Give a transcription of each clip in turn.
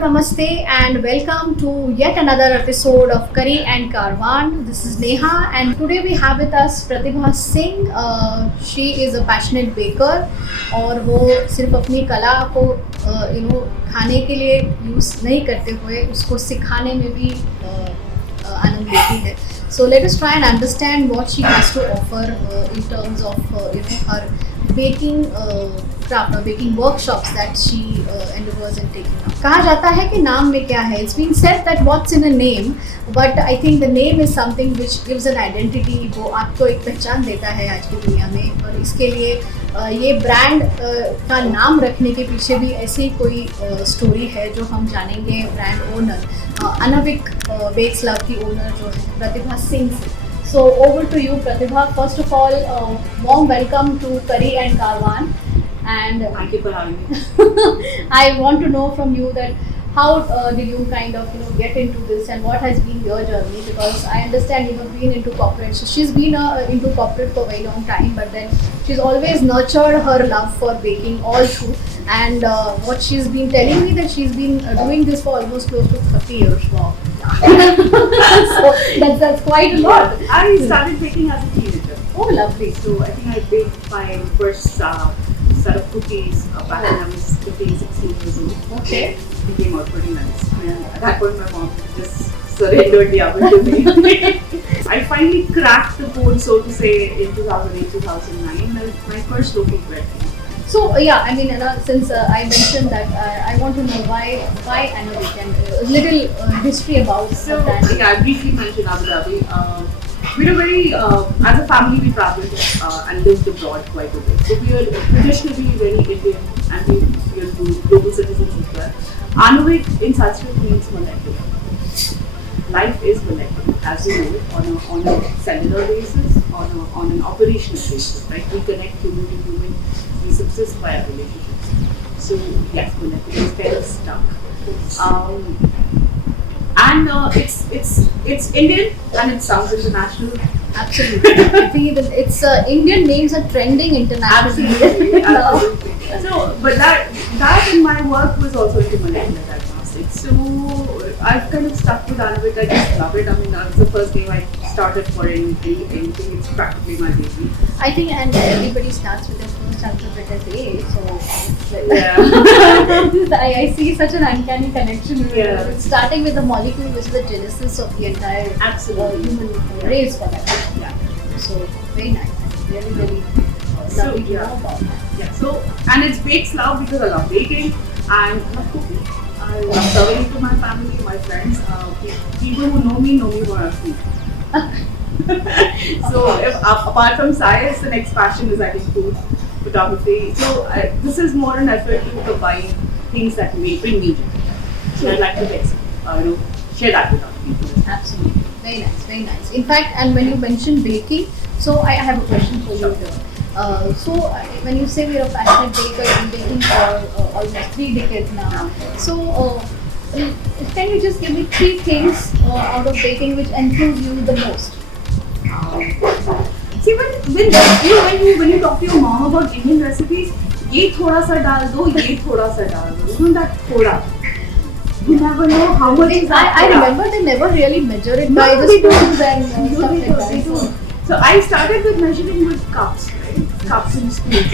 namaste, and welcome to yet another episode of Curry and Karwan. This is Neha, and today we have with us Pratibha Singh. She is a passionate baker, और वो सिर्फ अपनी कला को खाने के लिए यूज़ नहीं करते हुए उसको सिखाने में भी आनंद लेती है. So let us try and understand what she has to offer in terms of her baking craft or baking workshops that she endeavors in taking up. कहा जाता है कि नाम में क्या है. It's been said that what's in a name, but I think the name is something which gives an identity. वो आपको एक पहचान देता है आज की दुनिया में, और इसके लिए ये ब्रांड का नाम रखने के पीछे भी ऐसी ही कोई स्टोरी है जो हम जानेंगे ब्रांड ओनर अनविक बेक्स लव की ओनर जो है प्रतिभा सिंह से. So over to you, Pratibha. First of all, warm welcome to Curry and Karwan. And thank you for having me. I want to know from you that how did you kind of get into this, and what has been your journey? Because I understand you have been into corporate. So she's been into corporate for a very long time, but then she's always nurtured her love for baking all through. And what she's been telling me that she's been doing this for almost close to 30 years. Wow. So that's quite a lot. I started baking as a teenager. Oh, lovely. So I think I baked my first set of cookies back when I was 15, 16 years old. Okay. It came out pretty nice. And at that point my mom just surrendered the oven to me. I finally cracked the code, so to say, in 2008, 2009. My first local bread. So yeah, I mean, since I mentioned that, I want to know why Anurag, and a little history about so, that. Yeah, I briefly mentioned Abu Dhabi. We were very, as a family, we traveled and lived abroad quite a bit. So we are traditionally very Indian, and we are global citizens as well. Anuvik in Sanskrit means molecular. Life is molecular, as you know, on a cellular basis, on an operational basis, right? We connect human to human, we subsist by our relationships. So yes, molecular is kind of stuck. And it's Indian and it sounds international. Absolutely. I think it's Indian names are trending internationally. Absolutely. So, but that in my work was also into molecular diagnostics. So I've kind of stuck with Anuvik. I just love it. I mean, that's the first name I started for anything. It's practically my baby. I think, and everybody starts with their first alphabet as A. So Yeah. I see such an uncanny connection. Yeah. It's starting with the molecule, which is the genesis of the entire human race for that. Yeah. So very nice. Really, really lovely to know about that. Yeah. So, and it's bakes love because I love baking and I love cooking. I love serving it to my family, my friends. People who know me for our food. So, apart from science, the next passion is I think food, photography. So, this is more an effort to combine things that bring me joy. So, I'd like to share that with other people. Absolutely. Very nice, very nice. In fact, and when you mentioned baking, so I have a question for you here. When you say we're a passionate baker and baking for almost 3 decades now, so can you just give me 3 things out of baking which enthuse you the most? See, when you talk to your mom about Indian recipes, ये थोड़ा सा डाल दो, ये थोड़ा सा डाल दो. That थोड़ा. You never know how much is that. I remember they never really measure it by the spoons and stuff like that. So I started with measuring with cups, right? Cups and spoons,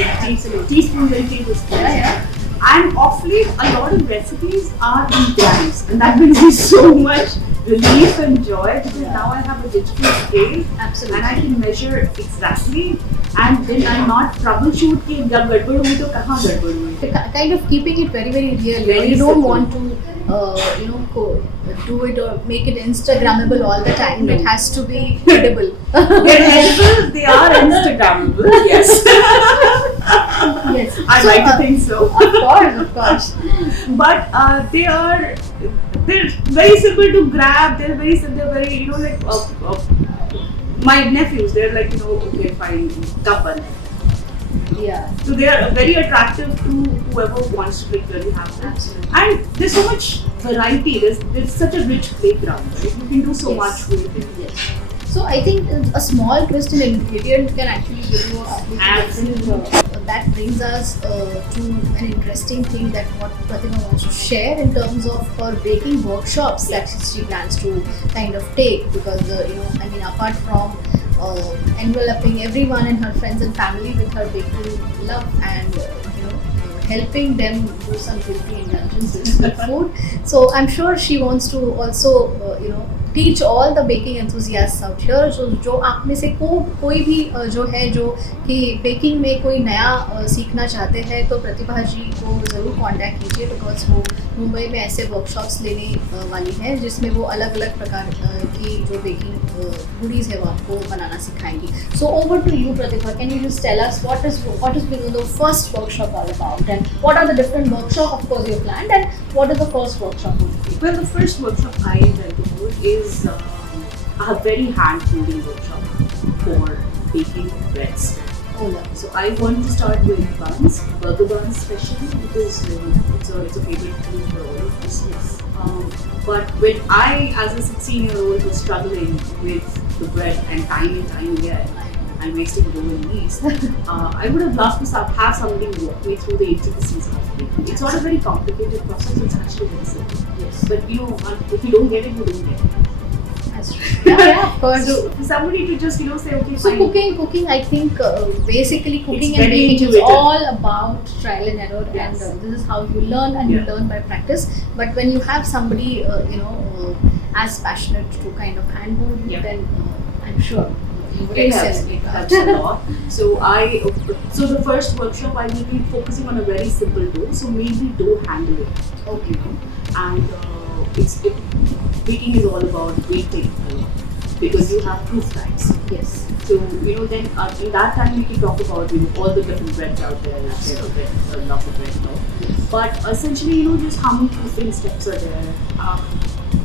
teaspoons and tablespoons. Yeah. And of late, a lot of recipes are in grams, and that brings me so much relief and joy because now I have a digital scale. Absolutely. And I can measure exactly, and then I'm not troubleshoot कि जब गड़बड़ हुई तो कहाँ गड़बड़ हुई. Kind of keeping it very, very real. Very you don't simple. want to do it or make it Instagrammable all the time. No. It has to be edible. They're edible, they are Instagrammable, yes. Yes. I like to think so. Of course. But they're very simple to grab. They're very my nephews. They're like okay fine, buns. Yeah. So they are very attractive to whoever wants to really have them. Absolutely. And there's so much variety. There's such a rich playground, right? You can do so Yes. much with it. Yes. So I think a small twist in ingredient can actually give you a completely different. That brings us to an interesting thing that what Pratibha wants to share in terms of her baking workshops that she plans to kind of take, because I mean, apart from enveloping everyone and her friends and family with her baking love and helping them do some guilty indulgences with food. So I'm sure she wants to also teach all the baking enthusiasts out here. जो आप में से कोई भी जो है जो कि बेकिंग में कोई नया सीखना चाहते हैं तो प्रतिभा जी को ज़रूर कांटेक्ट कीजिए, बिकॉज वो मुंबई में ऐसे वर्कशॉप्स लेने वाली हैं जिसमें वो अलग अलग प्रकार की जो बेकिंग गुडीज़ है वो आपको बनाना सिखाएंगी. So over to you Pratibha, can you just tell us what is the first workshop all about, and what are the different workshops of course you planned, and what is the first workshop going to be? Well, the first workshop I went to is a very hand-holding workshop for baking breads. Oh, lovely. So I want to start with buns, burger buns especially, because it's a favorite food for all of us. Yes. But when I, as a 16-year-old, was struggling with the bread and time again, and wasting dough and yeast, I would have loved to have somebody walk me through the intricacies of baking. It's not a very complicated process, it's actually very simple. Yes. But if you don't get it, you don't get it. That's true. Yeah, of course. So for somebody to just say, okay, So fine. cooking, I think basically cooking It's and very baking is intuitive. all about trial and error, Yes. and this is how you learn, and you Yeah. learn by practice. But when you have somebody, as passionate to kind of handhold you, Yeah. then I'm sure you would It excel. helps a lot. So the first workshop I will be focusing on a very simple dough. So mainly dough handling. Okay. And baking is all about waiting a lot because you have proof times. Yes. So then in that time we can talk about all the different breads out there. Lots of bread, But essentially just how many proofing steps are there.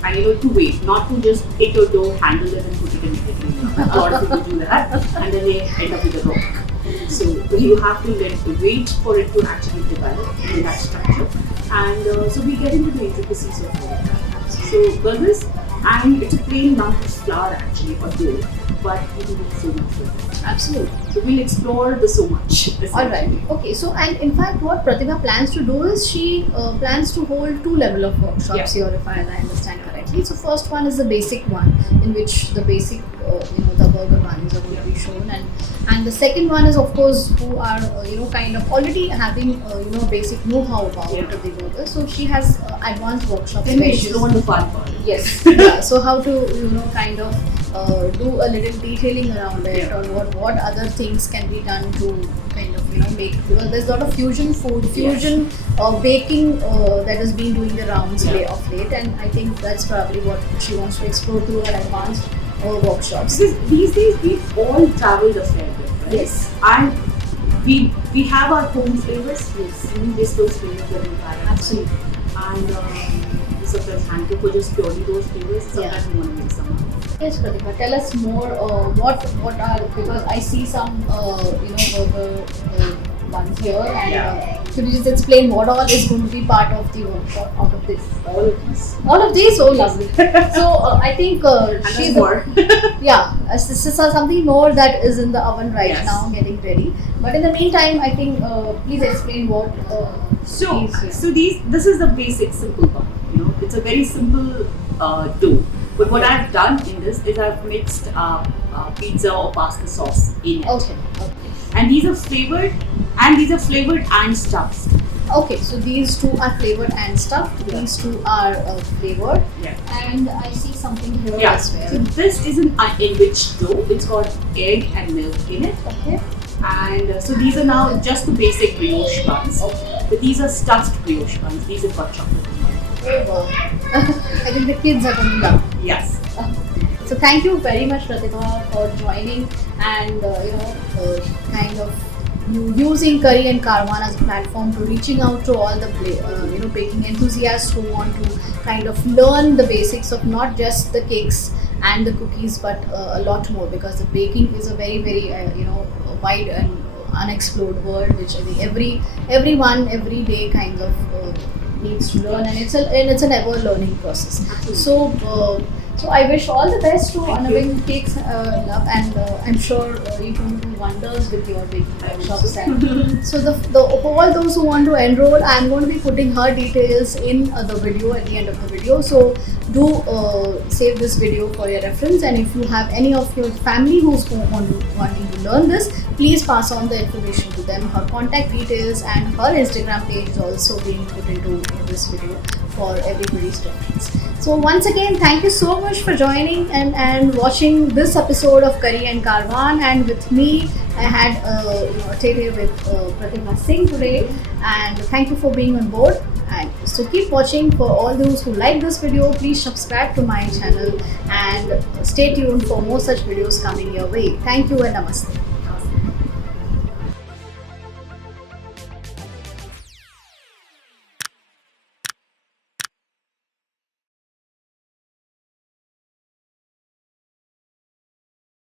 And to wait, not to just take your dough, handle it and put it in the baking. A lot of people do that and then they end up with a rock. So you have to wait for it to actually develop in that structure. And so we get into the intricacies of all of that. So burgers, and it's a plain lump of flour actually, or dough, but you can do so much with it. Absolutely. So we'll explore the so much. All right. Okay. So, and in fact, what Pratibha plans to do is she plans to hold 2 level of workshops here, if I understand correctly. So, first one is the basic one, in which the basic, the burger buns are going to be shown, and the second one is of course who are kind of already having basic know-how about the burger. So she has advanced workshops. Then we where she's- explore the fun part. Yes. Yeah. So how to kind of do a little detailing around it, or what other things can be done to kind of make, because there's a lot of fusion food, baking that has been doing the rounds of late, and I think that's probably what she wants to explore through her advanced workshops. Because these days we've all traveled a fair bit, right? Yes. And we have our home flavors. Yes. We miss those flavors that we had. Absolutely. And we sometimes hanker for just purely those flavors. Sometimes we want to make some. Yes, Pratibha, tell us more. What are, because I see some burger ones here, and could you just explain what all is going to be part of the workshop out of this? All of these. All of these, oh lovely. So I think she's more. this is something more that is in the oven right Yes. now, getting ready. But in the meantime, I think please explain what. So this is the basic simple one. It's a very simple dough. But what I've done in this is I've mixed pizza or pasta sauce in it. Okay. And these are flavored and stuffed. Okay, so these two are flavored and stuffed. Yeah. These two are flavored. Yeah. And I see something here as well. So this is an enriched dough. It's got egg and milk in it. Okay. And so these are now just the basic brioche buns. Okay. But these are stuffed brioche buns. These have got chocolate in them. Oh wow. I think the kids are going to love. Yes. So thank you very much, Pratibha, for joining and kind of using Curry and Karwan as a platform to reaching out to all the baking enthusiasts who want to kind of learn the basics of not just the cakes and the cookies, but a lot more, because the baking is a very wide and unexplored world, which I think everyone every day kind of needs to learn, and it's an ever learning process. Absolutely. So So I wish all the best to Anavin Cakes Love, and I'm sure you're going to do wonders with your baking workshops. And so the all those who want to enroll, I'm going to be putting her details in the video at the end of the video. So do save this video for your reference, and if you have any of your family who's wanting to learn this, please pass on the information to them. Her contact details and her Instagram page is also being put into this video for everybody's reference. So once again, thank you so much for joining and watching this episode of Curry and Karwan. And with me, I had a tete with Pratibha Singh today. And thank you for being on board. And so keep watching. For all those who like this video, please subscribe to my channel and stay tuned for more such videos coming your way. Thank you and namaste.